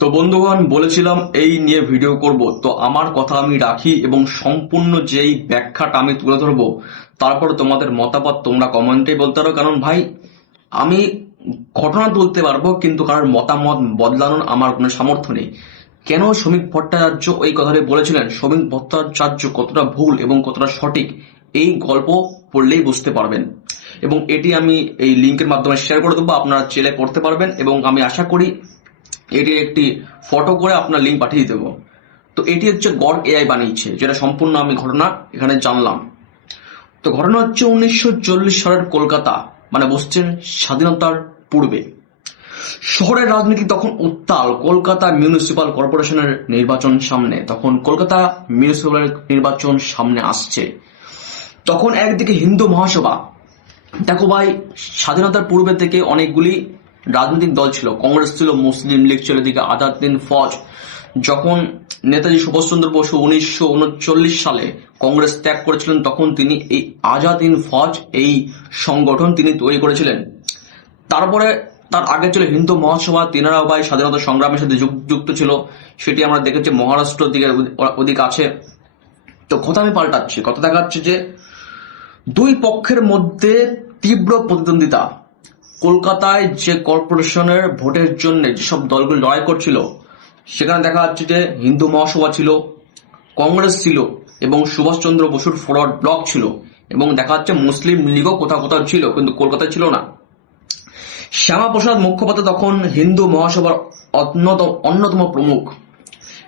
তো বন্ধুগণ, বলেছিলাম এই নিয়ে ভিডিও করব। তো আমার কথা আমি রাখি এবং সম্পূর্ণ যেই ব্যাখ্যাটা আমি তুলে ধরবো, তারপর তোমাদের মতামত তোমরা কমেন্টে বলতে পারো। কারণ ভাই, আমি ঘটনা তুলতে পারবো কিন্তু কারোর মতামত বদলানোর আমার কোনো সামর্থ্য নেই। কেন শ্রমিক ভট্টাচার্য ওই কথাটি বলেছিলেন, শ্রমিক ভট্টাচার্য কতটা ভুল এবং কতটা সঠিক, এই গল্প পড়লেই বুঝতে পারবেন। এবং এটি আমি এই লিঙ্কের মাধ্যমে শেয়ার করে দেবো, আপনারা চেলে পড়তে পারবেন। এবং আমি আশা করি এটির একটি ফটো করে আপনার লিঙ্ক পাঠিয়ে দেবো। তো এটি হচ্ছে গড এআই বানিয়েছে, যেটা সম্পূর্ণ আমি ঘটনা এখানে জানলাম। তো ঘটনা হচ্ছে 1940 সালের কলকাতা, মানে বুঝছেন স্বাধীনতার পূর্বে। শহরের রাজনীতি তখন উত্তাল। কলকাতা মিউনিসিপাল কর্পোরেশনের নির্বাচন সামনে, তখন কলকাতা মিউনিসিপাল নির্বাচন সামনে আসছে। তখন একদিকে হিন্দু মহাসভা, দেখো ভাই, স্বাধীনতার পূর্বে থেকে অনেকগুলি রাজনৈতিক দল ছিল। কংগ্রেস ছিল, মুসলিম লীগ ছিল, এদিকে আজাদ হিন্দ ফৌজ। যখন নেতাজি সুভাষচন্দ্র বসু 1939 সালে কংগ্রেস ত্যাগ করেছিলেন, তখন তিনি এই আজাদ হিন্দ ফৌজ এই সংগঠন তিনি তৈরি করেছিলেন। তারপরে তার আগে ছিল হিন্দু মহাসভা, তিনারাও ভাই স্বাধীনতা সংগ্রামের সাথে যুক্ত ছিল। সেটি আমরা দেখেছি মহারাষ্ট্র দিকে ওদিক আছে। তো কথা আমি পাল্টাচ্ছি, কথা দেখাচ্ছে যে দুই পক্ষের মধ্যে তীব্র প্রতিদ্বন্দ্বিতা। কলকাতায় যে কর্পোরেশনের ভোটের জন্য যেসব দলগুলো লড়াই করছিল, সেখানে দেখা যাচ্ছে যে হিন্দু মহাসভা ছিল, কংগ্রেস ছিল এবং সুভাষচন্দ্র বসুর ফরওয়ার্ড ব্লক ছিল, এবং দেখা যাচ্ছে মুসলিম লীগও কোথাও কোথাও ছিল, কিন্তু কলকাতায় ছিল না। শ্যামাপ্রসাদ মুখোপাধ্যায় তখন হিন্দু মহাসভার অন্যতম প্রমুখ।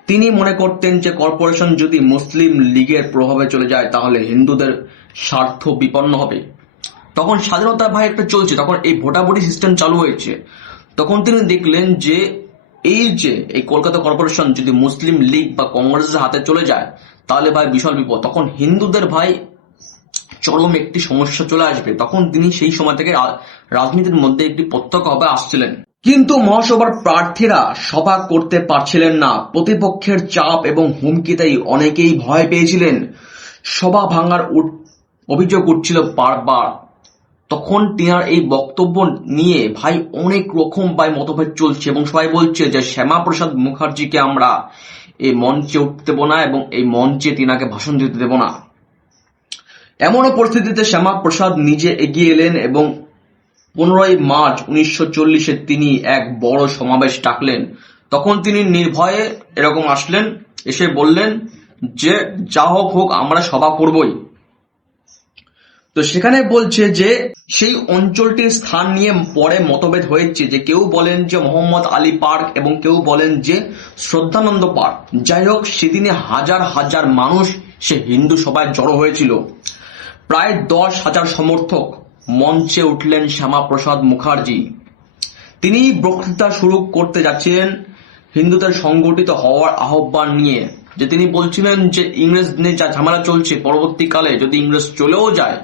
তিনি মনে করতেন যে কর্পোরেশন যদি মুসলিম লীগের প্রভাবে চলে যায়, তাহলে হিন্দুদের স্বার্থ বিপন্ন হবে। তখন স্বাধীনতা ভাই একটা চলছে, তখন এই ভোটাভুটি সিস্টেম চালু হয়েছে। তখন তিনি দেখলেন যে এই কলকাতা কর্পোরেশন যদি মুসলিম লীগ বা কংগ্রেসের হাতে চলে যায়, তাহলে ভাই বিশাল বিপদ। তখন হিন্দুদের ভাই চরম একটি সমস্যা চলে আসবে। তখন তিনি সেই সময় থেকে রাজনীতির মধ্যে একটি প্রত্যক্ষভাবে আসছিলেন। কিন্তু মহাসভার প্রার্থীরা সভা করতে পারছিলেন না। প্রতিপক্ষের চাপ এবং হুমকিতেই অনেকেই ভয় পেয়েছিলেন। সভা ভাঙার অভিযোগ উঠছিল বারবার। তখন তিনার এই বক্তব্য নিয়ে ভাই অনেক রকম ভাই মতভেদ চলছে, এবং সবাই বলছে যে শ্যামাপ্রসাদ মুখার্জিকে আমরা এই মঞ্চে উঠতে দেব না এবং এই মঞ্চে তিনাকে ভাষণ দিতে দেব না। এমনও পরিস্থিতিতে শ্যামাপ্রসাদ নিজে এগিয়ে এলেন এবং 15 মার্চ 1940 তিনি এক বড় সমাবেশ ডাকলেন। তখন তিনি নির্ভয়ে এরকম আসলেন, এসে বললেন যে যা হোক হোক, আমরা সভা করবই। তো সেখানে বলছে যে সেই অঞ্চলটির স্থান নিয়ে পরে মতভেদ হয়েছে, যে কেউ বলেন যে মোহাম্মদ আলী পার্ক এবং কেউ বলেন যে শ্রদ্ধানন্দ পার্ক। যাই হোক, সেদিনে হাজার হাজার মানুষ সে হিন্দু সভায় জড়ো হয়েছিল। প্রায় 10,000 সমর্থক। মঞ্চে উঠলেন শ্যামাপ্রসাদ মুখার্জি। তিনি বক্তৃতা শুরু করতে যাচ্ছিলেন হিন্দুদের সংগঠিত হওয়ার আহ্বান নিয়ে। যে তিনি বলছিলেন যে ইংরেজ নিয়ে যা ঝামেলা চলছে, পরবর্তীকালে যদি ইংরেজ চলেও যায়,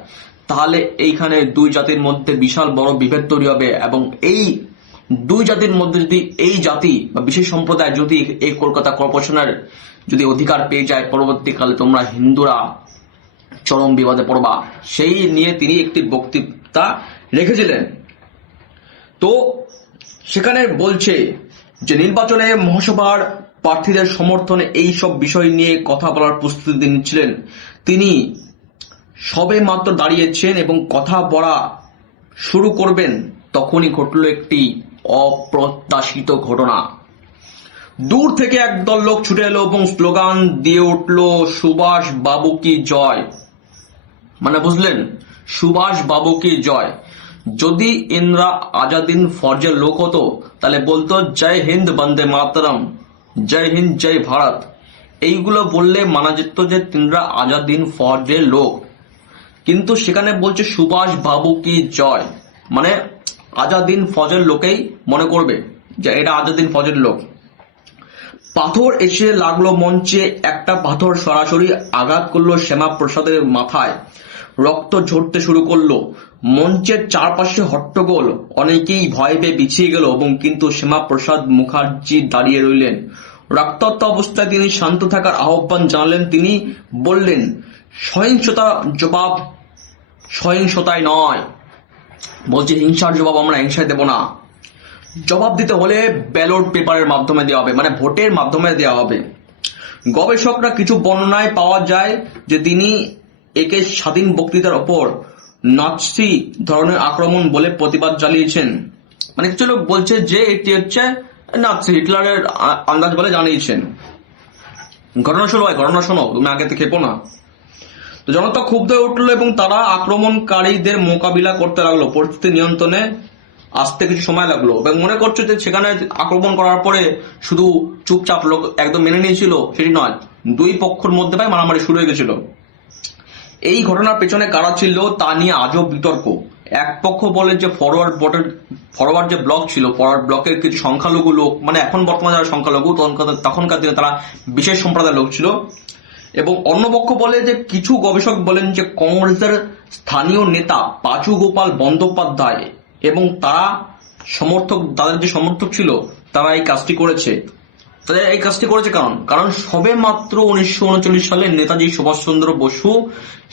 তাহলে এইখানে দুই জাতির মধ্যে বিশাল বড় বিভেদ তৈরি হবে। এবং এই দুই জাতির মধ্যে যদি এই জাতি বা বিশেষ সম্প্রদায় যদি এই কলকাতা কর্পোরেশনের যদি অধিকার পেয়ে যায়, পরবর্তীকালে তোমরা হিন্দুরা চরম বিবাদে পড়বা। সেই নিয়ে তিনি একটি বক্তৃতা রেখেছিলেন। তো সেখানে বলছে যে নির্বাচনে মহাসভার প্রার্থীদের সমর্থনে এই সব বিষয় নিয়ে কথা বলার প্রস্তুতি নিচ্ছিলেন। তিনি সবে মাত্র দাঁড়িয়েছেন এবং কথা বলা শুরু করবেন, তখনই ঘটল একটি অপ্রত্যাশিত ঘটনা। দূর থেকে একদল লোক ছুটে এলো এবং স্লোগান দিয়ে উঠল, সুভাষ বাবু কি জয়। মানে বুঝলেন, সুভাষ বাবু কি জয়। যদি ইন্দিরা আজাদিন ফৌজের লোক হতো, তাহলে বলতো জয় হিন্দ বন্দে মাতরম, জয় হিন্দ জয় ভারত। এইগুলো বললে মানা যেত যে তিনরা আজাদিন ফৌজের লোক। কিন্তু সেখানে বলছে সুভাষ বাবু কি জয়, মানে আজাদিন ফৌজের লোকেই মনে করবে যে এটা আজাদিন ফৌজের লোক। পাথর এসে লাগলো মঞ্চে। একটা পাথর সরাসরি আঘাত করলো শ্যামাপ্রসাদের মাথায়। রক্ত ঝরতে শুরু করলো। মঞ্চের চারপাশে হট্টগোল। অনেকেই ভয় পেয়ে পিছিয়ে গেল, এবং কিন্তু শ্যামাপ্রসাদ মুখার্জি দাঁড়িয়ে রইলেন। রক্তাক্ত অবস্থায় তিনি শান্ত থাকার আহ্বান জানালেন। তিনি বললেন, সহিংসতার জবাব সহিংসতায় নয়। বলছে হিংসার জবাব আমরা হিংসায় দেব না। জবাব দিতে হলে ব্যালট পেপারের মাধ্যমে দেওয়া হবে, মানে ভোটের মাধ্যমে দেওয়া হবে। গবেষকরা কিছু বর্ণনায় পাওয়া যায় যে তিনি একে স্বাধীন বক্তৃতার ওপর নাৎসি ধরনের আক্রমণ বলে প্রতিবাদ চালিয়েছেন। মানে কিছু লোক বলছে যে এটি হচ্ছে নাৎসি হিটলারের আন্দাজ বলে জানিয়েছেন। ঘটনা শোনো ভাই, ঘটনা শোনো, তুমি আগে থেকে খেপো না। তো জনতা ক্ষুব্ধ হয়ে উঠলো এবং তারা আক্রমণকারীদের মোকাবিলা করতে লাগলো। পরিস্থিতি নিয়ন্ত্রণে আসতে কিছু সময় লাগলো এবং মনে করছো যে সেখানে আক্রমণ করার পরে শুধু চুপচাপ লোক একদম মেনে নিয়েছিল, সেটি নয়। দুই পক্ষের মধ্যে ভাই মারামারি শুরু হয়ে গেছিল। এই ঘটনার পেছনে কারা ছিল তা নিয়ে আজও বিতর্ক। এক পক্ষ বলে যে ফরওয়ার্ড যে ব্লক ছিল, ফরওয়ার্ড ব্লকের কিছু সংখ্যালঘু লোক, মানে এখন বর্তমানে যারা সংখ্যালঘু তখনকার দিনে তারা বিশেষ সম্প্রদায়ের লোক ছিল। এবং অন্য পক্ষ বলে যে কিছু গবেষক বলেন যে কংগ্রেসের স্থানীয় নেতা পাঁচু গোপাল বন্দ্যোপাধ্যায় এবং তাদের যে সমর্থক ছিল তারা এই কাজটি করেছে। কারণ সবে মাত্র 1939 সালে নেতাজি সুভাষচন্দ্র বসু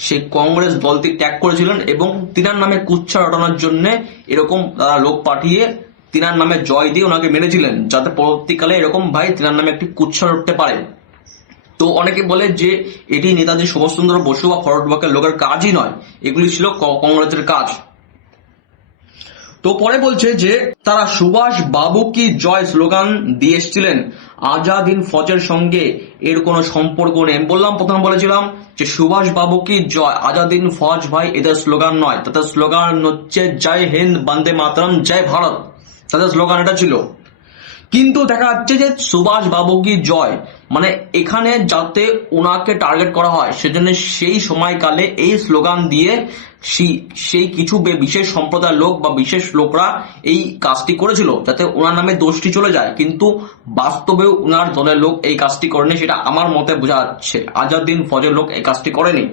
সে কংগ্রেস দলটি ত্যাগ করেছিলেন এবং তিনার নামে কুচ্ছা রটানোর জন্য এরকম তারা লোক পাঠিয়ে তিনার নামে জয় দিয়ে ওনাকে মেরেছিলেন, যাতে পরবর্তীকালে এরকম ভাই তিনার নামে একটি কুচ্ছা রটতে পারে। তো অনেকে বলে যে এটি নেতাজি সুভাষচন্দ্র বসু বা ফরওয়ার্ড ব্লকের লোকের কাজই নয়, এগুলি ছিল কংগ্রেসের কাজ। তো পরে বলছে যে তারা সুভাষ বাবু কি জয় স্লোগান দিয়ে এসেছিলেন, আজাদ হিন্দ ফৌজের সঙ্গে এর কোনো সম্পর্ক নেই। প্রথম বলেছিলাম যে সুভাষ বাবু কি জয়, আজাদ হিন্দ ফৌজ ভাই এদের স্লোগান নয়, তাদের স্লোগান হচ্ছে জয় হিন্দ বন্দে মাতরম জয় ভারত, তাদের স্লোগান এটা ছিল। কিন্তু দেখা যাচ্ছে যে সুভাষ বাবু কি জয়, মানে এখানে যাতে ওনাকে টার্গেট করা হয় সেজন্য সেই সময়কালে এই স্লোগান দিয়ে সেই কিছু বিশেষ সম্প্রদায়ের লোক বা বিশেষ লোকরা এই কাজটি করেছিল যাতে ওনার নামে দোষটি চলে যায়। কিন্তু বাস্তবে ওনার দলের লোক এই কাজটি করেনি, সেটা আমার মতে বোঝা যাচ্ছে। আজাদ হিন্দ ফৌজের লোক এই কাজটি করেনি।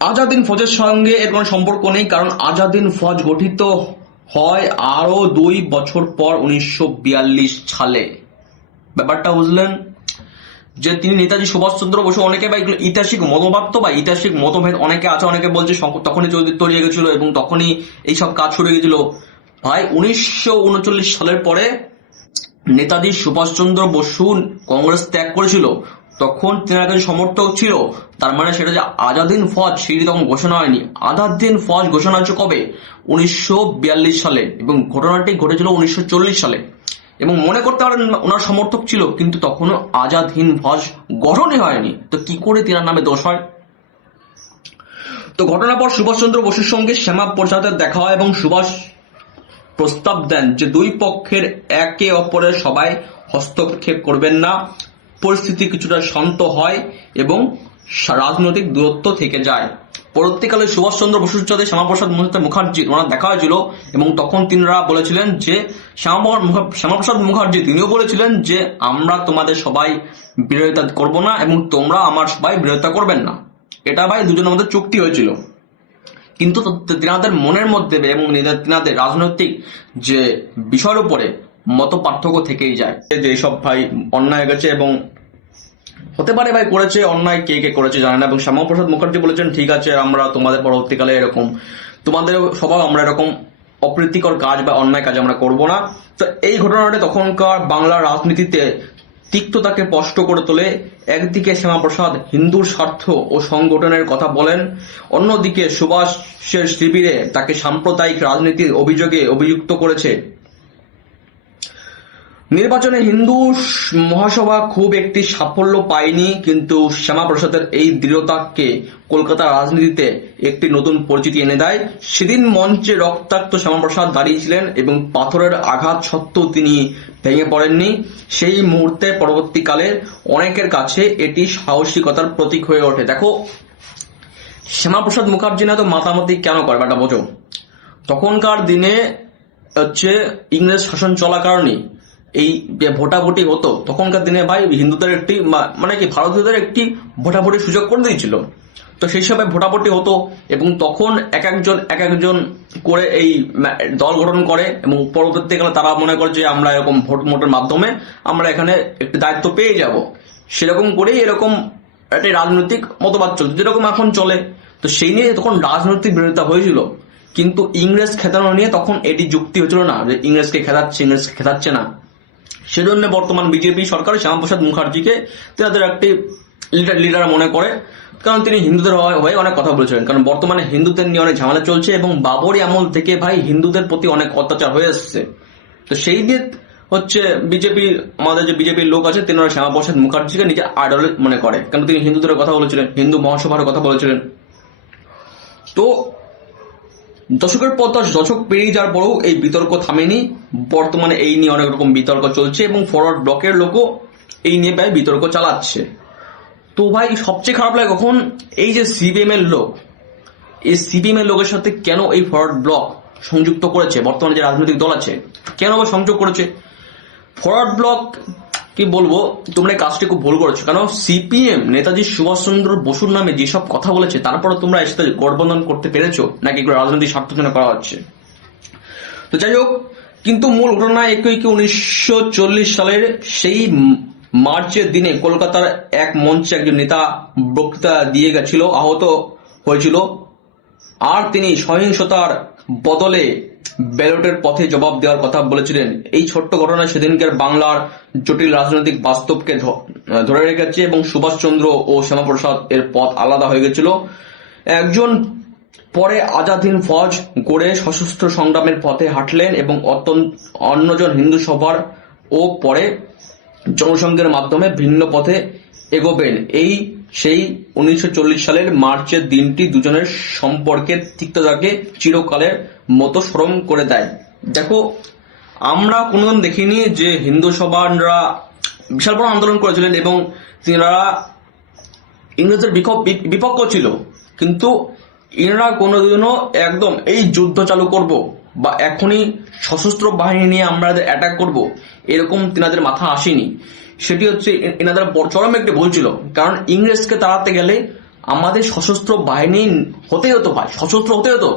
আজাদ হিন্দ ফৌজের সঙ্গে এর কোনো সম্পর্ক নেই, কারণ আজাদ হিন্দ ফৌজ গঠিত হয় আরো 2 বছর পর 1942 সালে। ব্যাপারটা বুঝলেন যে তিনি নেতাজি সুভাষচন্দ্র বসু, অনেকে বা ঐতিহাসিক মতবাদ তো বা ঐতিহাসিক মতভেদ অনেকে আছে, অনেকে বলছে তখনই তৈরি গেছিল এবং তখনই এইসব কাজ শুরু গেছিল। ভাই 1939 সালের পরে নেতাজি সুভাষচন্দ্র বসু কংগ্রেস ত্যাগ করেছিল, তখন তেনার কাছে সমর্থক ছিল, তার মানে সেটা যে আজাদ হিন্দ ফৌজ সেটি তখন ঘোষণা হয়নি। আজাদ হিন্দ ফৌজ ঘোষণা হচ্ছে কবে, 1942 সালে, এবং ঘটনাটি ঘটেছিল 1940 সালে। এবং মনে করতে পারেন ওনার সমর্থক ছিল, কিন্তু তখনও আজাদ হিন্দ ফৌজ গঠনই হয়নি, তো কি করে তিনার নামে দোষ হয়। তো ঘটনার পর সুভাষচন্দ্র বসুর সঙ্গে শ্যামা প্রসাদের দেখা হয় এবং সুভাষ প্রস্তাব দেন যে দুই পক্ষের একে অপরের সবাই হস্তক্ষেপ করবেন না, পরিস্থিতি কিছুটা শান্ত হয় এবং রাজনৈতিক দূরত্ব থেকে যায়। পরবর্তীকালে সুভাষচন্দ্র বসুর সাথে শ্যামাপ্রসাদ মুখার্জি ওনার দেখা হয়েছিল এবং তখন তিনারা বলেছিলেন যে শ্যামাপ্রসাদ মুখার্জি তিনিও বলেছিলেন যে আমরা তোমাদের সবাই বিরোধিতা করব না এবং তোমরা আমার সবাই বিরোধিতা করবেন না। এটা ভাই দুজনের মধ্যে চুক্তি হয়েছিল। কিন্তু তিনাদের মনের মধ্যে এবং তিনাদের রাজনৈতিক যে বিষয়ের উপরে মত পার্থক্য থেকেই যায়, যে এইসব ভাই অন্যায় গেছে এবং হতে পারে ভাই করেছে অন্যায়, কে কে করেছে জানে না। এবং শ্যামাপ্রসাদ মুখার্জি বলেছেন ঠিক আছে আমরা তোমাদের পরবর্তীকালে এরকম তোমাদের সবাই আমরা এরকম অপ্রীতিকর কাজ বা অন্যায় কাজ আমরা করব না। তো এই ঘটনাটি তখনকার বাংলার রাজনীতিতে তিক্ততাকে স্পষ্ট করে তোলে। একদিকে শ্যামাপ্রসাদ হিন্দুর স্বার্থ ও সংগঠনের কথা বলেন, অন্যদিকে সুভাষের শিবিরে তাকে সাম্প্রদায়িক রাজনীতির অভিযোগে অভিযুক্ত করেছে। নির্বাচনে হিন্দু মহাসভা খুব একটি সাফল্য পায়নি, কিন্তু শ্যামাপ্রসাদের এই দৃঢ়তাকে কলকাতার রাজনীতিতে একটি নতুন পরিচিতি এনে দেয়। সেদিন মঞ্চে রক্তাক্ত শ্যামাপ্রসাদ দাঁড়িয়েছিলেন এবং পাথরের আঘাত সত্ত্বেও তিনি ভেঙে পড়েননি। সেই মুহূর্তে পরবর্তীকালে অনেকের কাছে এটি সাহসিকতার প্রতীক হয়ে ওঠে। দেখো শ্যামাপ্রসাদ মুখার্জি না তো মাতামাতি কেন করে ব্যাটা বোঝো। তখনকার দিনে হচ্ছে ইংরেজ শাসন চলা কারণে এই ভোটাভুটি হতো, তখনকার দিনে ভাই হিন্দুদের একটি মানে কি ভারতীয়দের একটি ভোটাভুটির সুযোগ করে দিয়েছিল। তো সেই সময় ভোটাভুটি হতো এবং তখন এক একজন করে এই দল গঠন করে এবং পরবর্তীকালে তারা মনে করে যে আমরা এরকম ভোটের মাধ্যমে আমরা এখানে একটি দায়িত্ব পেয়ে যাব। সেরকম করেই এরকম একটি রাজনৈতিক মতবাদ চলছে যেরকম এখন চলে। তো সেই নিয়ে তখন রাজনৈতিক বিরোধিতা হয়েছিল কিন্তু ইংরেজ খেতানো নিয়ে তখন এটি যুক্তি হচ্ছিল না যে ইংরেজকে খেতাচ্ছে না। সেজন্য বর্তমান বিজেপি সরকার শ্যামাপ্রসাদ মুখার্জিকে তাদের একটি লিডার মনে করে, কারণ তিনি হিন্দুদের হয়ে অনেক কথা বলেছিলেন। কারণ বর্তমানে হিন্দুদের নিয়ে অনেক ঝামেলা চলছে এবং বাবরি আমল থেকে ভাই হিন্দুদের প্রতি অনেক অত্যাচার হয়ে এসছে। তো সেই দিক হচ্ছে আমাদের যে বিজেপির লোক আছে তিনারা শ্যামাপ্রসাদ মুখার্জিকে নিজের আইডল মনে করে, কারণ তিনি হিন্দুদের কথা বলেছিলেন, হিন্দু মহাসভার কথা বলেছিলেন। তো দশকের পর দশক পেরিয়ে যাওয়ার পরেও এই বিতর্ক থামেনি। বর্তমানে এই নিয়ে অনেক রকম বিতর্ক চলছে এবং ফরওয়ার্ড ব্লকের লোকও এই নিয়ে প্রায় বিতর্ক চালাচ্ছে। তো ভাই সবচেয়ে খারাপ লাগে কখন এই যে সিপিএম এর লোক, এই সিপিএম এর লোকের সাথে কেন এই ফরওয়ার্ড ব্লক সংযুক্ত করেছে, বর্তমানে যে রাজনৈতিক দল আছে কেন আবার সংযোগ করেছে। ফরওয়ার্ড ব্লক কি বলবো, তোমরা এই কাজটি খুব ভুল করেছো। কারণ সিপিএম নেতাজি সুভাষচন্দ্র বসুর নামে যেসব কথা বলেছে তারপরে তোমরা এর সাথে গঠবন্ধন করতে পেরেছো নাকি এগুলো রাজনৈতিক স্বার্থের জন্য করা হচ্ছে। তো যাই হোক, কিন্তু মূল ঘটনা 1940 সালের সেই মার্চের দিনে কলকাতার এক মঞ্চে একজন নেতা বক্তৃতা দিয়ে গেছিল, আহত হয়েছিল, আর তিনি সহিংসতার বদলে ব্যালটের পথে জবাব দেওয়ার কথা বলেছিলেন। এই ছোট্ট ঘটনা সেদিনকার বাংলার জটিল রাজনৈতিক বাস্তবকে ধরে রেখেছে এবং সুভাষচন্দ্র ও শ্যামাপ্রসাদ এর পথ আলাদা হয়ে গেছিল। একজন পরে আজাদ হিন্দ ফৌজ গড়ে সশস্ত্র সংগ্রামের পথে হাঁটলেন এবং অন্যজন হিন্দু সভার ও পরে জনসংঘের মাধ্যমে ভিন্ন পথে এগোবেন। সেই 1940 সালের মার্চের দিনটি দুজনের সম্পর্কের তিক্ততাকে চিরকালের মতো স্মরণ করে দেয়। দেখো, আমরা কোনোদিন দেখিনি যে হিন্দু সভারা বিশাল বড় আন্দোলন করেছিলেন এবং তিনারা ইংরেজের বিপক্ষ ছিল, কিন্তু ইনারা কোনোদিনও একদম এই যুদ্ধ চালু করব বা এখনই সশস্ত্র বাহিনী নিয়ে আমরা অ্যাটাক করব এরকম তিনাদের মাথা আসেনি। সেটি হচ্ছে এনাদের চরম একটি ভুল ছিল। কারণ ইংরেজকে তাড়াতে গেলে আমাদের সশস্ত্র বাহিনী হতেই হতো ভাই, সশস্ত্র হতে হতো,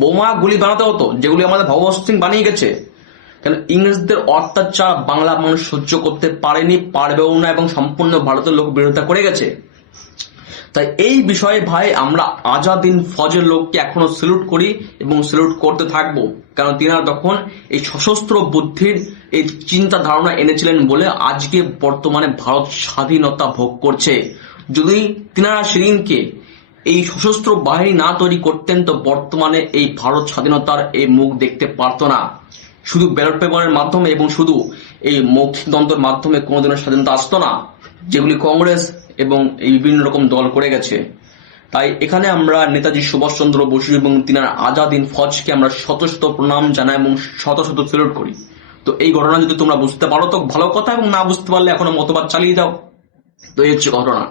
বোমা গুলি বানাতে হতো, যেগুলি আমাদের ভগৎ সিং বানিয়ে গেছে। কেন ইংরেজদের অত্যাচার বাংলা মানুষ সহ্য করতে পারেনি, পারবেও না, এবং সম্পূর্ণ ভারতের লোক বিরোধিতা করে গেছে। তাই এই বিষয়ে ভাই আমরা আজাদ হিন্দ ফৌজের লোককে এখনো স্যালুট করি এবং স্যালুট করতে থাকবো, কারণ তিনারা তখন এই সশস্ত্র বুদ্ধির এই চিন্তা ধারণা এনেছিলেন বলে আজকে বর্তমানে ভারত স্বাধীনতা ভোগ করছে। যদি তিনারা সেদিনকে এই সশস্ত্র বাহিনী না তৈরি করতেন তো বর্তমানে এই ভারত স্বাধীনতার এই মুখ দেখতে পারতো না। শুধু ব্যালট পেপারের মাধ্যমে এবং শুধু এই মৌখিক দ্বন্দ্বের মাধ্যমে কোনোদিনও স্বাধীনতা আসতো না, যেগুলি কংগ্রেস এবং এই বিভিন্ন রকম দল করে গেছে। তাই এখানে আমরা নেতাজি সুভাষচন্দ্র বসু এবং তিনার আজাদ হিন্দ ফৌজকে আমরা শত শত প্রণাম জানাই এবং শত শত স্যালুট করি। তো এই ঘটনা যদি তোমরা বুঝতে পারো তো ভালো কথা, এবং না বুঝতে পারলে এখনো মতবাদ চালিয়ে যাও। তো এই হচ্ছে ঘটনা।